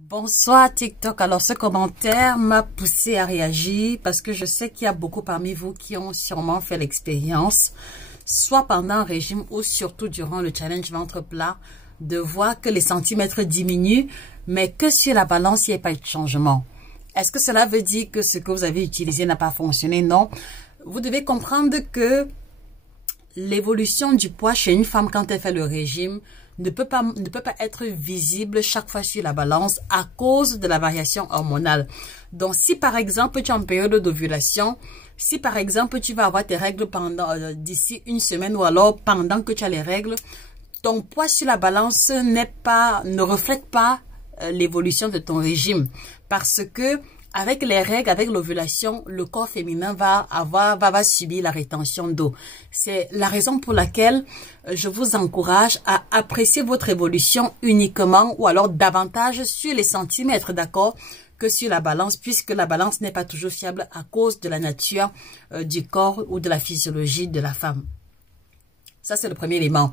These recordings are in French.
Bonsoir TikTok. Alors ce commentaire m'a poussé à réagir parce que je sais qu'il y a beaucoup parmi vous qui ont sûrement fait l'expérience, soit pendant un régime ou surtout durant le challenge ventre plat, de voir que les centimètres diminuent, mais que sur la balance, il n'y a pas eu de changement. Est-ce que cela veut dire que ce que vous avez utilisé n'a pas fonctionné? Non. Vous devez comprendre que l'évolution du poids chez une femme quand elle fait le régime ne peut pas être visible chaque fois sur la balance à cause de la variation hormonale. Donc, si par exemple tu es en période d'ovulation, si par exemple tu vas avoir tes règles pendant d'ici une semaine ou alors pendant que tu as les règles, ton poids sur la balance ne reflète pas l'évolution de ton régime parce que avec les règles, avec l'ovulation, le corps féminin va subir la rétention d'eau. C'est la raison pour laquelle je vous encourage à apprécier votre évolution uniquement ou alors davantage sur les centimètres, d'accord, que sur la balance, puisque la balance n'est pas toujours fiable à cause de la nature du corps ou de la physiologie de la femme. Ça, c'est le premier élément.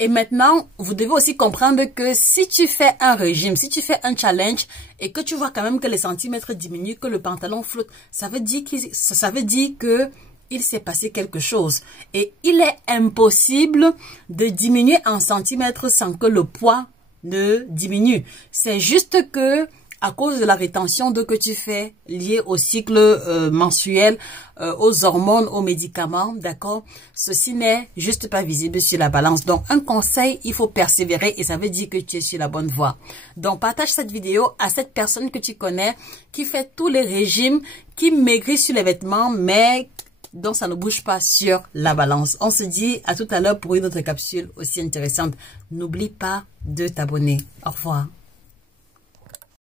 Et maintenant, vous devez aussi comprendre que si tu fais un régime, si tu fais un challenge et que tu vois quand même que les centimètres diminuent, que le pantalon flotte, ça veut dire que il s'est passé quelque chose. Et il est impossible de diminuer en centimètres sans que le poids ne diminue. C'est juste que à cause de la rétention d'eau que tu fais liée au cycle mensuel, aux hormones, aux médicaments, d'accord? Ceci n'est juste pas visible sur la balance. Donc, un conseil, il faut persévérer et ça veut dire que tu es sur la bonne voie. Donc, partage cette vidéo à cette personne que tu connais qui fait tous les régimes, qui maigrit sur les vêtements, mais dont ça ne bouge pas sur la balance. On se dit à tout à l'heure pour une autre capsule aussi intéressante. N'oublie pas de t'abonner. Au revoir.